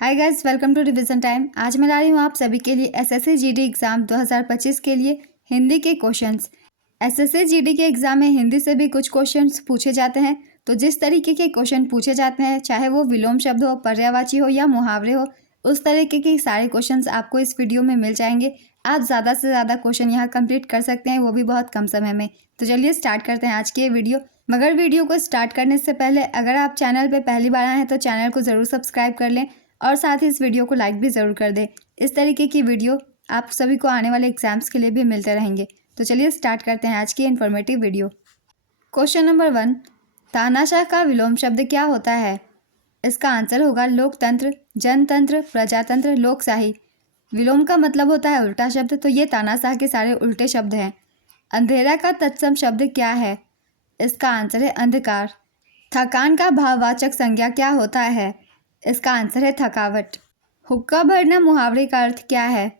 Hi guys, welcome to revision time. आज मैं ला रही हूँ आप सभी के लिए एसएससी जीडी एग्ज़ाम 2025 के लिए हिंदी के क्वेश्चंस। एसएससी जीडी के एग्ज़ाम में हिंदी से भी कुछ क्वेश्चंस पूछे जाते हैं। तो जिस तरीके के क्वेश्चन पूछे जाते हैं, चाहे वो विलोम शब्द हो, पर्यायवाची हो या मुहावरे हो, उस तरीके के सारे क्वेश्चंस आपको इस वीडियो में मिल जाएंगे। आप ज़्यादा से ज़्यादा क्वेश्चन यहाँ कंप्लीट कर सकते हैं, वो भी बहुत कम समय में। तो चलिए स्टार्ट करते हैं आज की ये वीडियो। मगर वीडियो को स्टार्ट करने से पहले अगर आप चैनल पर पहली बार आए हैं तो चैनल को ज़रूर सब्सक्राइब कर लें और साथ ही इस वीडियो को लाइक भी ज़रूर कर दें। इस तरीके की वीडियो आप सभी को आने वाले एग्जाम्स के लिए भी मिलते रहेंगे। तो चलिए स्टार्ट करते हैं आज की इन्फॉर्मेटिव वीडियो। क्वेश्चन नंबर 1, तानाशाह का विलोम शब्द क्या होता है? इसका आंसर होगा लोकतंत्र, जनतंत्र, प्रजातंत्र, लोकशाही। विलोम का मतलब होता है उल्टा शब्द, तो ये तानाशाह के सारे उल्टे शब्द हैं। अंधेरा का तत्सम शब्द क्या है? इसका आंसर है अंधकार। थकान का भाववाचक संज्ञा क्या होता है? इसका आंसर है थकावट। हुक्का भरना मुहावरे का अर्थ क्या है?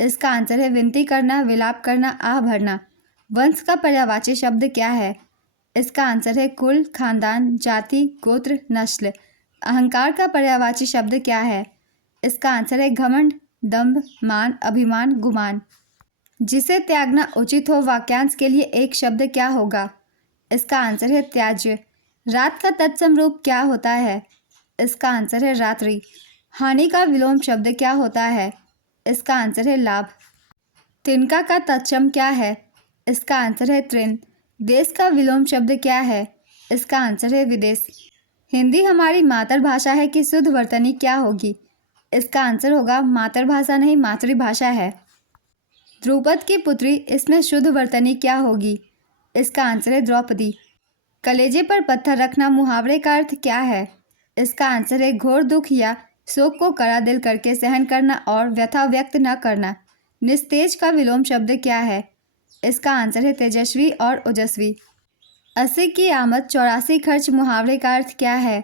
इसका आंसर है विनती करना, विलाप करना, आह भरना। वंश का पर्यायवाची शब्द क्या है? इसका आंसर है कुल, खानदान, जाति, गोत्र, नस्ल। अहंकार का पर्यायवाची शब्द क्या है? इसका आंसर है घमंड, दंभ, मान, अभिमान, गुमान। जिसे त्यागना उचित हो वाक्यांश के लिए एक शब्द क्या होगा? इसका आंसर है त्याज्य। रात का तत्सम रूप क्या होता है? इसका आंसर है रात्रि। हानि का विलोम शब्द क्या होता है? इसका आंसर है लाभ। तिनका का तत्सम क्या है? इसका आंसर है तृण। देश का विलोम शब्द क्या है? इसका आंसर है विदेश। हिंदी हमारी मातृभाषा है कि शुद्ध वर्तनी क्या होगी? इसका आंसर होगा मातृभाषा नहीं, मातृभाषा है। द्रुपद की पुत्री, इसमें शुद्ध वर्तनी क्या होगी? इसका आंसर है द्रौपदी। कलेजे पर पत्थर रखना मुहावरे का अर्थ क्या है? इसका आंसर है घोर दुख या शोक को कड़ा दिल करके सहन करना और व्यथा व्यक्त न करना। निस्तेज का विलोम शब्द क्या है? इसका आंसर है तेजस्वी और ओजस्वी। 80 की आमद 84 खर्च मुहावरे का अर्थ क्या है?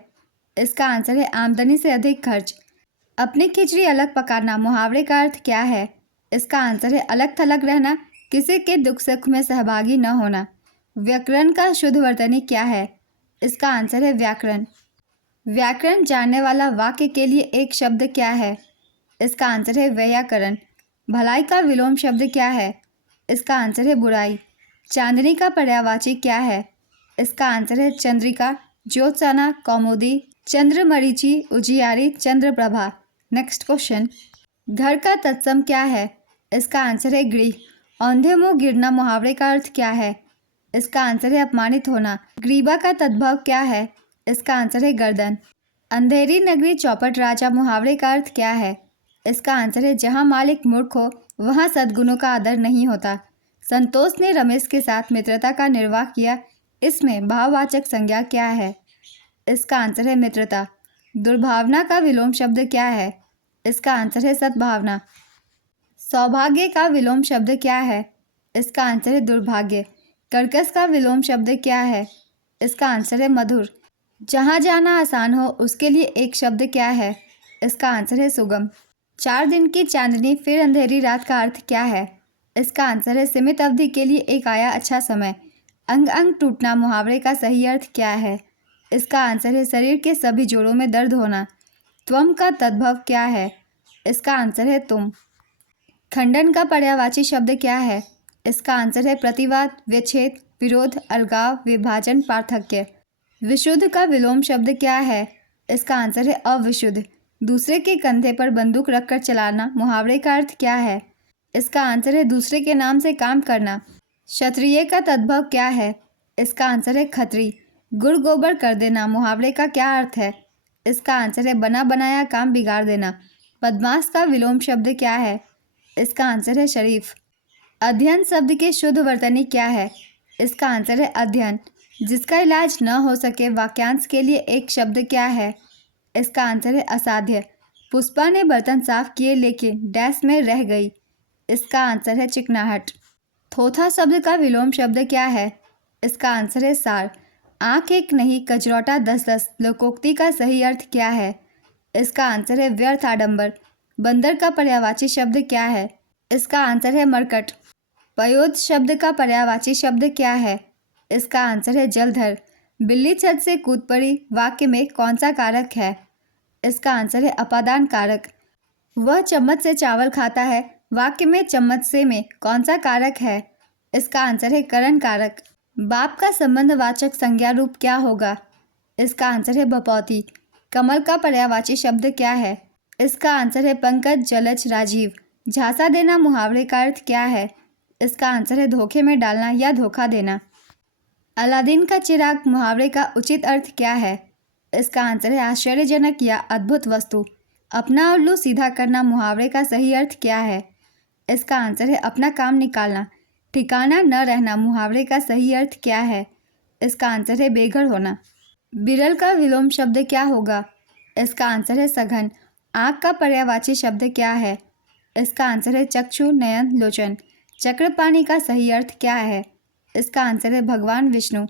इसका आंसर है आमदनी से अधिक खर्च। अपनी खिचड़ी अलग पकाना मुहावरे का अर्थ क्या है? इसका आंसर है अलग थलग रहना, किसी के दुख सुख में सहभागी न होना। व्याकरण का शुद्ध वर्तनी क्या है? इसका आंसर है व्याकरण। व्याकरण जानने वाला वाक्य के लिए एक शब्द क्या है? इसका आंसर है व्याकरण। भलाई का विलोम शब्द क्या है? इसका आंसर है बुराई। चांदनी का पर्यायवाची क्या है? इसका आंसर है चंद्रिका, ज्योत्सना, कौमुदी, चंद्रमरीचि, उजियारी, चंद्रप्रभा। नेक्स्ट क्वेश्चन, घर का तत्सम क्या है? इसका आंसर है गृह। औंधे मुंह गिरना मुहावरे का अर्थ क्या है? इसका आंसर है अपमानित होना। ग्रीबा का तद्भव क्या है? इसका आंसर है गर्दन। अंधेरी नगरी चौपट राजा मुहावरे का अर्थ क्या है? इसका आंसर है जहाँ मालिक मूर्ख हो वहाँ सद्गुणों का आदर नहीं होता। संतोष ने रमेश के साथ मित्रता का निर्वाह किया, इसमें भाववाचक संज्ञा क्या है? इसका आंसर है मित्रता। दुर्भावना का विलोम शब्द क्या है? इसका आंसर है सद्भावना। सौभाग्य का विलोम शब्द क्या है? इसका आंसर है दुर्भाग्य। कर्कश का विलोम शब्द क्या है? इसका आंसर है मधुर। जहाँ जाना आसान हो उसके लिए एक शब्द क्या है? इसका आंसर है सुगम। 4 दिन की चांदनी फिर अंधेरी रात का अर्थ क्या है? इसका आंसर है सीमित अवधि के लिए एक आया अच्छा समय। अंग अंग टूटना मुहावरे का सही अर्थ क्या है? इसका आंसर है शरीर के सभी जोड़ों में दर्द होना। त्वम का तद्भव क्या है? इसका आंसर है तुम। खंडन का पर्यायवाची शब्द क्या है? इसका आंसर है प्रतिवाद, विच्छेद, विरोध, अलगाव, विभाजन, पार्थक्य। विशुद्ध का विलोम शब्द क्या है? इसका आंसर है अविशुद्ध। दूसरे के कंधे पर बंदूक रखकर चलाना मुहावरे का अर्थ क्या है? इसका आंसर है दूसरे के नाम से काम करना। क्षत्रिय का तद्भव क्या है? इसका आंसर है खत्री। गुड़ गोबर कर देना मुहावरे का क्या अर्थ है? इसका आंसर है बना बनाया काम बिगाड़ देना। बदमाश का विलोम शब्द क्या है? इसका आंसर है शरीफ। अध्ययन शब्द के शुद्ध वर्तनी क्या है? इसका आंसर है अध्ययन। जिसका इलाज न हो सके वाक्यांश के लिए एक शब्द क्या है? इसका आंसर है असाध्य। पुष्पा ने बर्तन साफ किए लेकिन डैश में रह गई, इसका आंसर है चिकनाहट। थोथा शब्द का विलोम शब्द क्या है? इसका आंसर है सार। आँख एक नहीं कजरौटा 10-10 लोकोक्ति का सही अर्थ क्या है? इसका आंसर है व्यर्थ आडंबर। बंदर का पर्यायवाची शब्द क्या है? इसका आंसर है मरकट। पयोद शब्द का पर्यायवाची शब्द क्या है? इसका आंसर है जलधर। बिल्ली छत से कूद पड़ी वाक्य में कौन सा कारक है? इसका आंसर है अपादान कारक। वह चम्मच से चावल खाता है, वाक्य में चम्मच से में कौन सा कारक है? इसका आंसर है करण कारक। बाप का संबंधवाचक संज्ञा रूप क्या होगा? इसका आंसर है बपौती। कमल का पर्यायवाची शब्द क्या है? इसका आंसर है पंकज, जलज, राजीव। झांसा देना मुहावरे का अर्थ क्या है? इसका आंसर है धोखे में डालना या धोखा देना। अलादीन का चिराग मुहावरे का उचित अर्थ क्या है? इसका आंसर है आश्चर्यजनक या अद्भुत वस्तु। अपना उल्लू सीधा करना मुहावरे का सही अर्थ क्या है? इसका आंसर है अपना काम निकालना। ठिकाना न रहना मुहावरे का सही अर्थ क्या है? इसका आंसर है बेघर होना। बिरल का विलोम शब्द क्या होगा? इसका आंसर है सघन। आँख का पर्यायवाची शब्द क्या है? इसका आंसर है चक्षु, नयन, लोचन। चक्रपाणी का सही अर्थ क्या है? इसका आंसर है भगवान विष्णु।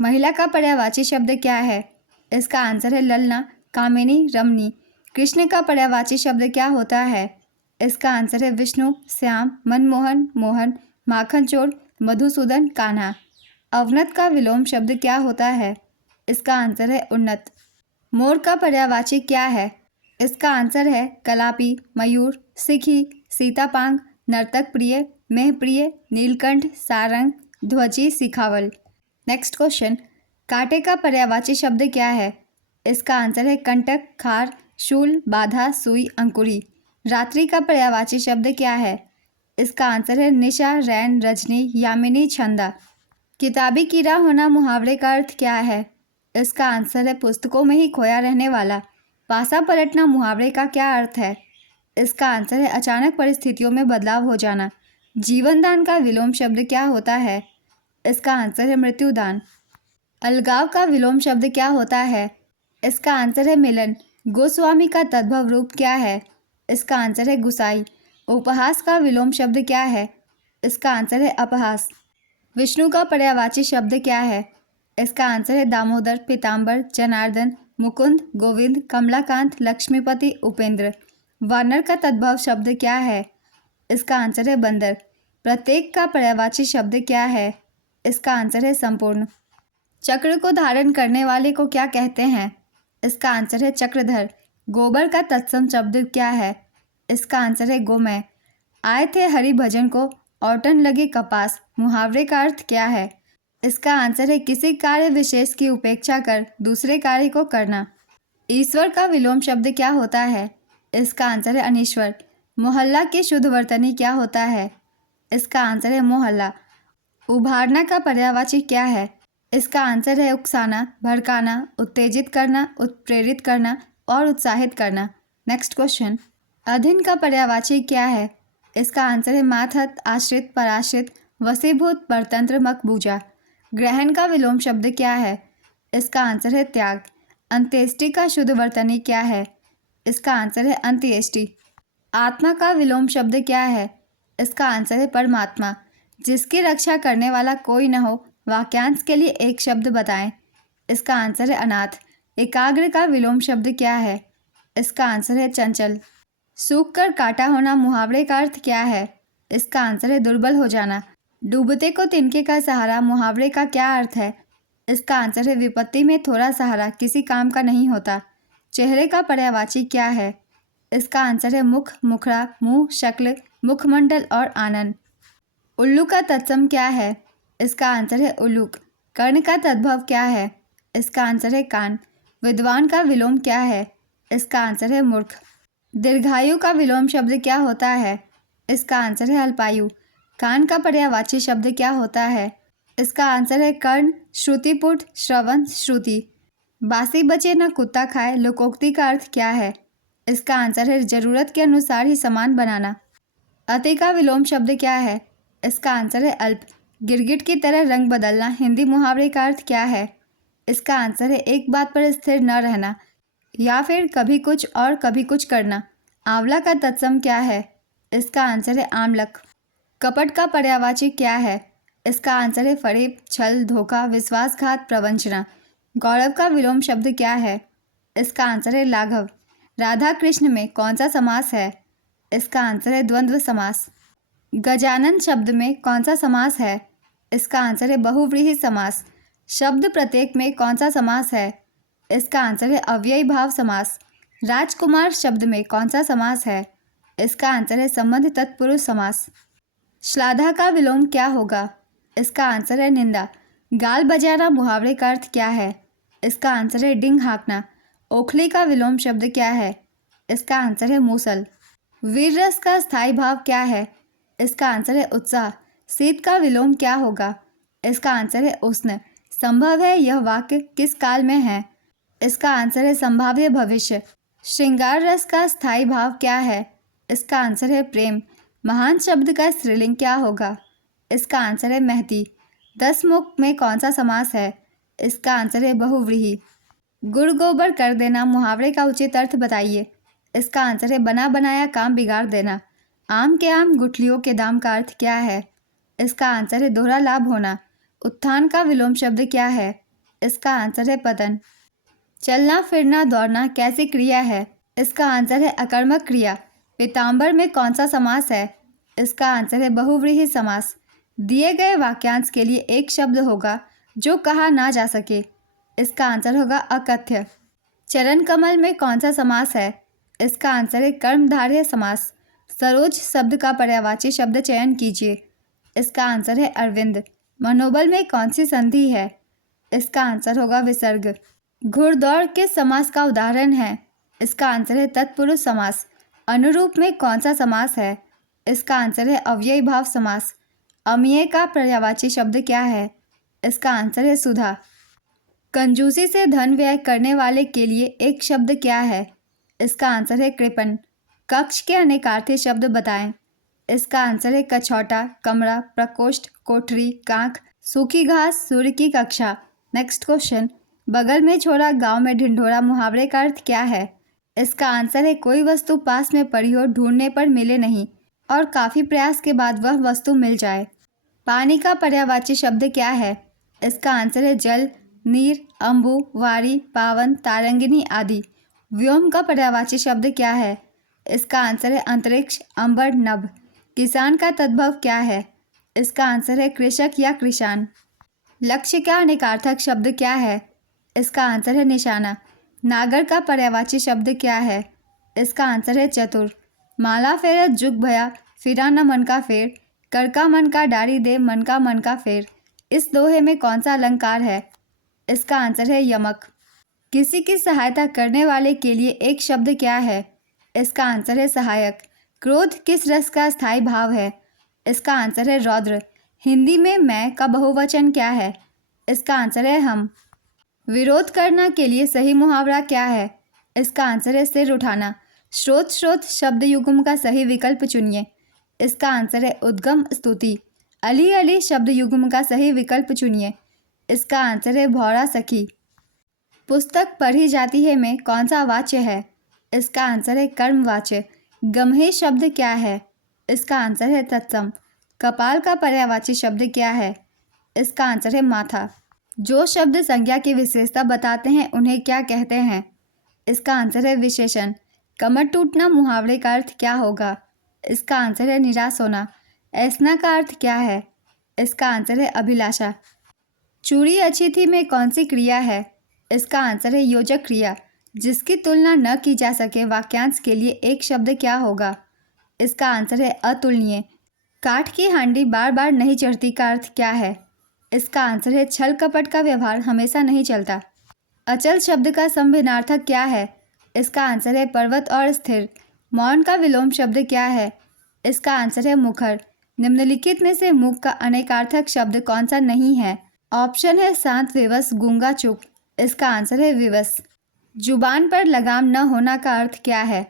महिला का पर्यायवाची शब्द क्या है? इसका आंसर है ललना, कामिनी, रमणी। कृष्ण का पर्यायवाची शब्द क्या होता है? इसका आंसर है विष्णु, श्याम, मनमोहन, मोहन, माखन चोर, मधुसूदन, कान्हा। अवनत का विलोम शब्द क्या होता है? इसका आंसर है उन्नत। मोर का पर्यायवाची क्या है? इसका आंसर है कलापी, मयूर, सिखी, सीतापांग, नर्तक प्रिय, मेह प्रिय, नीलकंठ, सारंग, ध्वजी, सिखावल। नेक्स्ट क्वेश्चन, कांटे का पर्यायवाची शब्द क्या है? इसका आंसर है कंटक, खार, शूल, बाधा, सुई, अंकुरी। रात्रि का पर्यायवाची शब्द क्या है? इसका आंसर है निशा, रैन, रजनी, यामिनी, छंदा। किताबी कीड़ा होना मुहावरे का अर्थ क्या है? इसका आंसर है पुस्तकों में ही खोया रहने वाला। पासा पलटना मुहावरे का क्या अर्थ है? इसका आंसर है अचानक परिस्थितियों में बदलाव हो जाना। जीवनदान का विलोम शब्द क्या होता है? इसका आंसर है मृत्युदान। अलगाव का विलोम शब्द क्या होता है? इसका आंसर है मिलन। गोस्वामी का तद्भव रूप क्या है? इसका आंसर है गुसाई। उपहास का विलोम शब्द क्या है? इसका आंसर है अपहास। विष्णु का पर्यायवाची शब्द क्या है? इसका आंसर है दामोदर, पीताम्बर, जनार्दन, मुकुंद, गोविंद, कमलाकांत, लक्ष्मीपति, उपेंद्र। वानर का तद्भव शब्द क्या है? इसका आंसर है बंदर। प्रत्येक का पर्यायवाची शब्द क्या है? इसका आंसर है संपूर्ण। चक्र को धारण करने वाले को क्या कहते हैं? इसका आंसर है चक्रधर। गोबर का तत्सम शब्द क्या है? इसका आंसर है गोमय। आए थे हरि भजन को, औटन लगे कपास मुहावरे का अर्थ क्या है? इसका आंसर है किसी कार्य विशेष की उपेक्षा कर दूसरे कार्य को करना। ईश्वर का विलोम शब्द क्या होता है? इसका आंसर है अनीश्वर। मोहल्ला के शुद्ध वर्तनी क्या होता है? इसका आंसर है मोहल्ला। उभारना का पर्यायवाची क्या है? इसका आंसर है उकसाना, भड़काना, उत्तेजित करना, उत्प्रेरित करना और उत्साहित करना। नेक्स्ट क्वेश्चन, अधीन का पर्यायवाची क्या है? इसका आंसर है मातहत, आश्रित, पराश्रित, वशीभूत, परतंत्र, मकबूजा। ग्रहण का विलोम शब्द क्या है? इसका आंसर है त्याग। अंत्येष्टि का शुद्ध वर्तनी क्या है? इसका आंसर है अंत्येष्टि। आत्मा का विलोम शब्द क्या है? इसका आंसर है परमात्मा। जिसकी रक्षा करने वाला कोई न हो, वाक्यांश के लिए एक शब्द बताएं। इसका आंसर है अनाथ। एकाग्र का विलोम शब्द क्या है? इसका आंसर है चंचल। सूख कर काटा होना मुहावरे का अर्थ क्या है? इसका आंसर है दुर्बल हो जाना। डूबते को तिनके का सहारा मुहावरे का क्या अर्थ है? इसका आंसर है विपत्ति में थोड़ा सहारा किसी काम का नहीं होता। चेहरे का पर्यायवाची क्या है? इसका आंसर है मुख, मुखड़ा, मुंह, शक्ल, मुखमंडल और आनंद। उल्लू का तत्सम क्या है? इसका आंसर है उल्लूक। कर्ण का तद्भव क्या है? इसका आंसर है कान। विद्वान का विलोम क्या है? इसका आंसर है मूर्ख। दीर्घायु का विलोम शब्द क्या होता है? इसका आंसर है अल्पायु। कान का पर्यायवाची शब्द क्या होता है? इसका आंसर है कर्ण, श्रुतिपुट, श्रवण, श्रुति। बासी बचे न कुत्ता खाए लोकोक्ति का अर्थ क्या है? इसका आंसर है जरूरत के अनुसार ही सामान बनाना। अति का विलोम शब्द क्या है? इसका आंसर है अल्प। गिरगिट की तरह रंग बदलना हिंदी मुहावरे का अर्थ क्या है? इसका आंसर है एक बात पर स्थिर न रहना या फिर कभी कुछ और कभी कुछ करना। आंवला का तत्सम क्या है? इसका आंसर है आमलक। कपट का पर्यायवाची क्या है? इसका आंसर है फरेब, छल, धोखा, विश्वासघात, प्रवंचना। गौरव का विलोम शब्द क्या है? इसका आंसर है लाघव। राधा कृष्ण में कौन सा समास है? इसका आंसर है द्वंद्व समास। गजानन शब्द में कौन सा समास है? इसका आंसर है बहुव्रीहि समास। शब्द प्रत्येक में कौन सा समास है? इसका आंसर है अव्ययी भाव समास। राजकुमार शब्द में कौन सा समास है? इसका आंसर है संबंध तत्पुरुष समास। श्लाघा का विलोम क्या होगा? इसका आंसर है निंदा। गाल बजाना मुहावरे का अर्थ क्या है? इसका आंसर है डिंग हाँकना। ओखली का विलोम शब्द क्या है? इसका आंसर है मूसल। वीर रस का स्थायी भाव क्या है? इसका आंसर है उत्साह। शीत का विलोम क्या होगा? इसका आंसर है उष्ण। संभव है यह वाक्य किस काल में है? इसका आंसर है संभाव्य भविष्य। श्रृंगार रस का स्थायी भाव क्या है? इसका आंसर है प्रेम। महान शब्द का स्त्रीलिंग क्या होगा? इसका आंसर है महती। 10 मुख में कौन सा समास है? इसका आंसर है बहुव्रीहि। गुड़ गोबर कर देना मुहावरे का उचित अर्थ बताइए। इसका आंसर है बना बनाया काम बिगाड़ देना। आम के आम गुठलियों के दाम का अर्थ क्या है? इसका आंसर है दोहरा लाभ होना। उत्थान का विलोम शब्द क्या है? इसका आंसर है पतन। चलना फिरना दौड़ना कैसी क्रिया है? इसका आंसर है अकर्मक क्रिया। पीताम्बर में कौन सा समास है? इसका आंसर है बहुव्रीहि समास। दिए गए वाक्यांश के लिए एक शब्द होगा जो कहा ना जा सके। इसका आंसर होगा अकथ्य। चरण कमल में कौन सा समास है? इसका आंसर है कर्मधारय समास। सरोज शब्द का पर्यायवाची शब्द चयन कीजिए। इसका आंसर है अरविंद। मनोबल में कौन सी संधि है? इसका आंसर होगा विसर्ग। घुड़दौड़ किस समास का उदाहरण है? इसका आंसर है तत्पुरुष समास। अनुरूप में कौन सा समास है? इसका आंसर है अव्ययी भाव समास। अमीय का पर्यायवाची शब्द क्या है? इसका आंसर है सुधा। कंजूसी से धन व्यय करने वाले के लिए एक शब्द क्या है? इसका आंसर है कृपण। कक्ष के अनेकार्थी शब्द बताएं। इसका आंसर है कछौटा, कमरा, प्रकोष्ठ, कोठरी, कांख, सूखी घास, सूर्य की कक्षा। नेक्स्ट क्वेश्चन, बगल में छोरा गांव में ढिंढोरा मुहावरे का अर्थ क्या है? इसका आंसर है कोई वस्तु पास में पड़ी हो, ढूंढने पर मिले नहीं और काफ़ी प्रयास के बाद वह वस्तु मिल जाए। पानी का पर्यायवाची शब्द क्या है? इसका आंसर है जल, नीर, अम्बु, वारी, पावन, तारंगिनी आदि। व्योम का पर्यायवाची शब्द क्या है? इसका आंसर है अंतरिक्ष, अंबर, नभ। किसान का तद्भव क्या है? इसका आंसर है कृषक या कृषाण। लक्ष्य का अनेकार्थक शब्द क्या है? इसका आंसर है निशाना। नागर का पर्यायवाची शब्द क्या है? इसका आंसर है चतुर। माला फेरत जुग भया, फिरा न मन का फेर, कर का मन का डारी दे, मन का फेर। इस दोहे में कौन सा अलंकार है? इसका आंसर है यमक। किसी की सहायता करने वाले के लिए एक शब्द क्या है? इसका आंसर है सहायक। क्रोध किस रस का स्थायी भाव है? इसका आंसर है रौद्र। हिंदी में मैं का बहुवचन क्या है? इसका आंसर है हम। विरोध करना के लिए सही मुहावरा क्या है? इसका आंसर है सिर उठाना। स्रोत शब्द युग्म का सही विकल्प चुनिए। इसका आंसर है उद्गम स्तुति। अली अली शब्द युग्म का सही विकल्प चुनिए। इसका आंसर है भौरा सखी। पुस्तक पढ़ी जाती है में कौन सा वाच्य है? इसका आंसर है कर्मवाच्य। गम्हे शब्द क्या है? इसका आंसर है तत्सम। कपाल का पर्यायवाची शब्द क्या है? इसका आंसर है माथा। जो शब्द संज्ञा की विशेषता बताते हैं उन्हें क्या कहते हैं? इसका आंसर है विशेषण। कमर टूटना मुहावरे का अर्थ क्या होगा? इसका आंसर है निराश होना। ऐसना का अर्थ क्या है? इसका आंसर है अभिलाषा। चूड़ी अच्छी थी में कौन सी क्रिया है? इसका आंसर है योजक क्रिया। जिसकी तुलना न की जा सके वाक्यांश के लिए एक शब्द क्या होगा? इसका आंसर है अतुलनीय। काठ की हांडी बार बार नहीं चढ़ती का अर्थ क्या है? इसका आंसर है छल कपट का व्यवहार हमेशा नहीं चलता। अचल शब्द का संभिन्नार्थक क्या है? इसका आंसर है पर्वत और स्थिर। मौन का विलोम शब्द क्या है? इसका आंसर है मुखर। निम्नलिखित में से मुख का अनेकार्थक शब्द कौन सा नहीं है? ऑप्शन है शांत, विवश, गूंगा, चुप। इसका आंसर है विवश। जुबान पर लगाम न होना का अर्थ क्या है?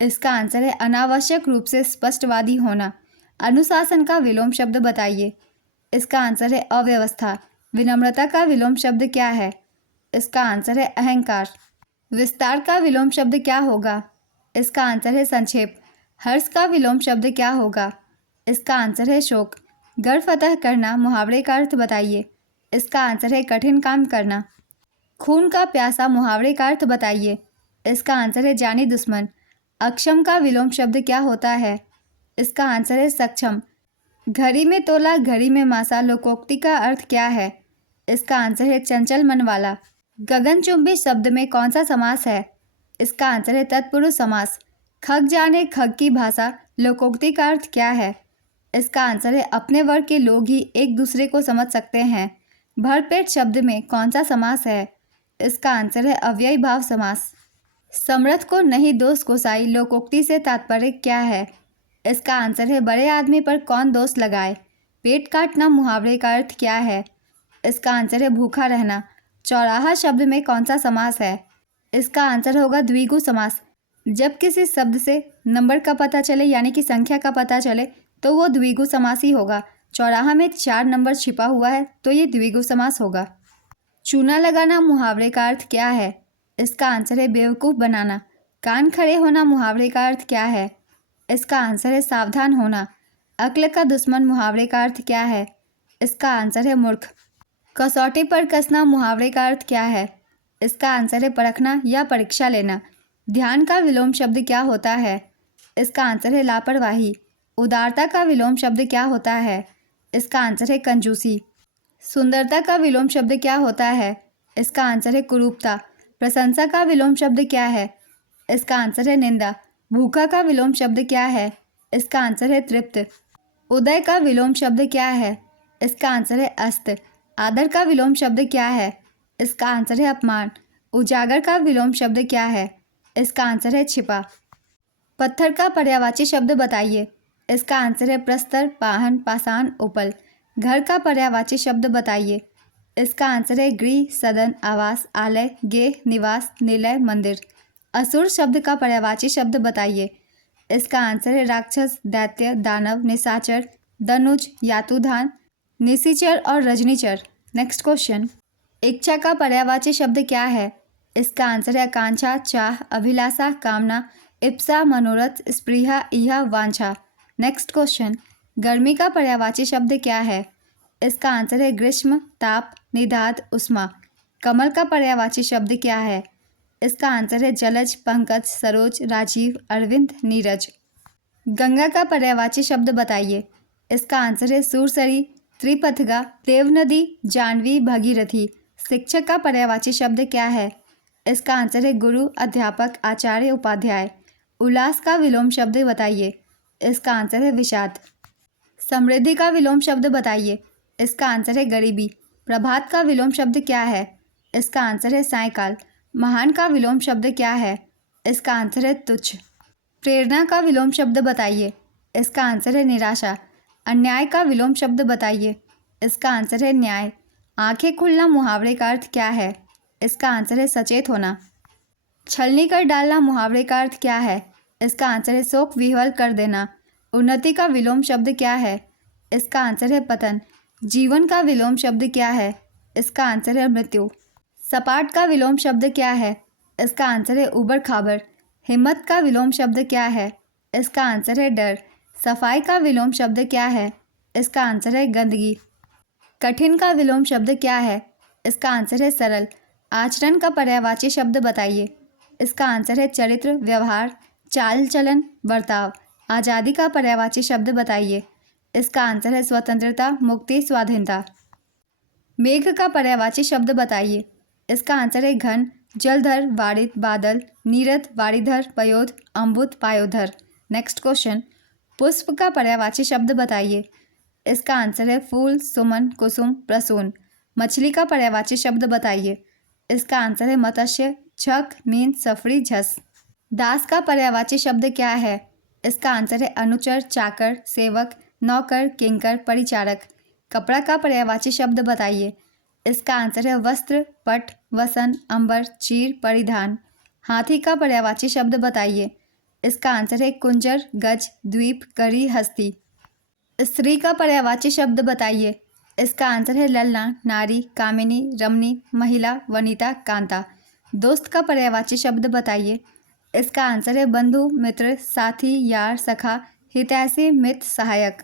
इसका आंसर है अनावश्यक रूप से स्पष्टवादी होना। अनुशासन का विलोम शब्द बताइए। इसका आंसर है अव्यवस्था। विनम्रता का विलोम शब्द क्या है? इसका आंसर है अहंकार। विस्तार का विलोम शब्द क्या होगा? इसका आंसर है संक्षेप। हर्ष का विलोम शब्द क्या होगा? इसका आंसर है शोक। घर फतह करना मुहावरे का अर्थ बताइए। इसका आंसर है कठिन काम करना। खून का प्यासा मुहावरे का अर्थ बताइए। इसका आंसर है जानी दुश्मन। अक्षम का विलोम शब्द क्या होता है? इसका आंसर है सक्षम। घड़ी में तोला, घड़ी में मासा लोकोक्ति का अर्थ क्या है? इसका आंसर है चंचल मन वाला। गगनचुंबी शब्द में कौन सा समास है? इसका आंसर है तत्पुरुष समास। खग जाने खग की भाषा लोकोक्ति का अर्थ क्या है? इसका आंसर है अपने वर्ग के लोग ही एक दूसरे को समझ सकते हैं। भरपेट शब्द में कौन सा समास है? इसका आंसर है अव्ययी भाव समास। समर्थ को नहीं दोष गोसाई लोकोक्ति से तात्पर्य क्या है? इसका आंसर है बड़े आदमी पर कौन दोष लगाए। पेट काटना मुहावरे का अर्थ क्या है? इसका आंसर है भूखा रहना। चौराहा शब्द में कौन सा समास है? इसका आंसर होगा द्विगु समास। जब किसी शब्द से नंबर का पता चले यानी कि संख्या का पता चले तो वो द्विगु समास ही होगा। चौराहा में 4 नंबर छिपा हुआ है तो ये द्विगु समास होगा। चूना लगाना मुहावरे का अर्थ क्या है? इसका आंसर है बेवकूफ़ बनाना। कान खड़े होना मुहावरे का अर्थ क्या है? इसका आंसर है सावधान होना। अक्ल का दुश्मन मुहावरे का अर्थ क्या है? इसका आंसर है मूर्ख। कसौटी पर कसना मुहावरे का अर्थ क्या है? इसका आंसर है परखना या परीक्षा लेना। ध्यान का विलोम शब्द क्या होता है? इसका आंसर है लापरवाही। उदारता का विलोम शब्द क्या होता है? इसका आंसर है कंजूसी। सुंदरता का विलोम शब्द क्या होता है? इसका आंसर है कुरूपता। प्रशंसा का विलोम शब्द क्या है? इसका आंसर है निंदा। भूखा का विलोम शब्द क्या है? इसका आंसर है तृप्त। उदय का विलोम शब्द क्या है? इसका आंसर है अस्त। आदर का विलोम शब्द क्या है? इसका आंसर है अपमान। उजागर का विलोम शब्द क्या है? इसका आंसर है छिपा। पत्थर का पर्यायवाची शब्द बताइए। इसका आंसर है प्रस्तर, पाहन, पाषाण, उपल। घर का पर्यायवाची शब्द बताइए। इसका आंसर है गृह, सदन, आवास, आलय, गेह, निवास, निलय, मंदिर। असुर शब्द का पर्यायवाची शब्द बताइए। इसका आंसर है राक्षस, दैत्य, दानव, निशाचर, दनुज, यातुधान, निशिचर और रजनीचर। Next question. इच्छा का पर्यायवाची शब्द क्या है? इसका आंसर है आकांक्षा, चाह, अभिलाषा, कामना, इप्सा, मनोरथ, स्पृहा, इहा, वांछा। Next question. गर्मी का पर्यायवाची शब्द क्या है? इसका आंसर है ग्रीष्म, ताप, निदाद, उष्मा। कमल का पर्यायवाची शब्द क्या है? इसका आंसर है जलज, पंकज, सरोज, राजीव, अरविंद, नीरज। गंगा का पर्यायवाची शब्द बताइए। इसका आंसर है सूरसरी, त्रिपथगा, देवनदी, जाह्नवी, भगीरथी। शिक्षक का पर्यायवाची शब्द क्या है? इसका आंसर है गुरु, अध्यापक, आचार्य, उपाध्याय। उल्लास का विलोम शब्द बताइए। इसका आंसर है विषाद। समृद्धि का विलोम शब्द बताइए। इसका आंसर है गरीबी। प्रभात का विलोम शब्द क्या है? इसका आंसर है सायंकाल। महान का विलोम शब्द क्या है? इसका आंसर है तुच्छ। प्रेरणा का विलोम शब्द बताइए। इसका आंसर है निराशा। अन्याय का विलोम शब्द बताइए। इसका आंसर है न्याय। आंखें खुलना मुहावरे का अर्थ क्या है? इसका आंसर है सचेत होना। छलनी कर डालना मुहावरे का अर्थ क्या है? इसका आंसर है शोक विह्वल कर देना। उन्नति का विलोम शब्द क्या है? इसका आंसर है पतन। जीवन का विलोम शब्द क्या है? इसका आंसर है मृत्यु। सपाट का विलोम शब्द क्या है? इसका आंसर है उबड़ खाबड़। हिम्मत का विलोम शब्द क्या है? इसका आंसर है डर। सफाई का विलोम शब्द क्या है? इसका आंसर है गंदगी। कठिन का विलोम शब्द क्या है? इसका आंसर है सरल। आचरण का पर्यायवाची शब्द बताइए। इसका आंसर है चरित्र, व्यवहार, चाल चलन, बर्ताव। आज़ादी का पर्यायवाची शब्द बताइए। इसका आंसर है स्वतंत्रता, मुक्ति, स्वाधीनता। मेघ का पर्यायवाची शब्द बताइए। इसका आंसर है घन, जलधर, वारिद, बादल, नीरद, वारिधर, पयोध, अम्बुद, पायोधर। Next question. पुष्प का पर्यायवाची शब्द बताइए। इसका आंसर है फूल, सुमन, कुसुम, प्रसून। मछली का पर्यायवाची शब्द बताइए। इसका आंसर है मत्स्य, छक, मीन, सफरी, झस। दास का पर्यायवाची शब्द क्या है? इसका आंसर है अनुचर, चाकर, सेवक, नौकर, किंकर, परिचारक। कपड़ा का पर्यायवाची शब्द बताइए। इसका आंसर है वस्त्र, पट, वसन, अंबर, चीर, परिधान। हाथी का पर्यायवाची शब्द बताइए। इसका आंसर है कुंजर, गज, द्वीप, करी, हस्ती। स्त्री का पर्यायवाची शब्द बताइए। इसका आंसर है ललना, नारी, कामिनी, रमणी, महिला, वनिता, कांता। दोस्त का पर्यायवाची शब्द बताइए। इसका आंसर है बंधु, मित्र, साथी, यार, सखा, हितैषी, मित्र, सहायक।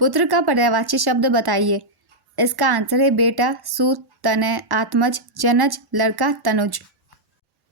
पुत्र का पर्यायवाची शब्द बताइए। इसका आंसर है बेटा, सूत, तनय, आत्मज, जनज, लड़का, तनुज।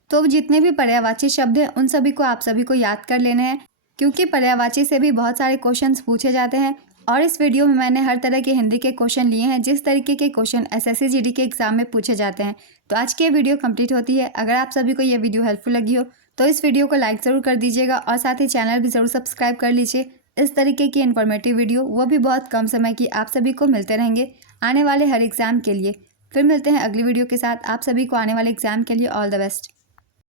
तो जितने भी पर्यायवाची शब्द हैं उन सभी को आप सभी को याद कर लेने हैं, क्योंकि पर्यायवाची से भी बहुत सारे क्वेश्चंस पूछे जाते हैं। और इस वीडियो में मैंने हर तरह के हिंदी के क्वेश्चन लिए हैं जिस तरीके के क्वेश्चन एसएससी जीडी के एग्जाम में पूछे जाते हैं। तो आज की ये वीडियो कंप्लीट होती है। अगर आप सभी को ये वीडियो हेल्पफुल लगी हो तो इस वीडियो को लाइक ज़रूर कर दीजिएगा और साथ ही चैनल भी ज़रूर सब्सक्राइब कर लीजिए। इस तरीके की इन्फॉर्मेटिव वीडियो वो भी बहुत कम समय की आप सभी को मिलते रहेंगे आने वाले हर एग्ज़ाम के लिए। फिर मिलते हैं अगली वीडियो के साथ। आप सभी को आने वाले एग्ज़ाम के लिए ऑल द बेस्ट।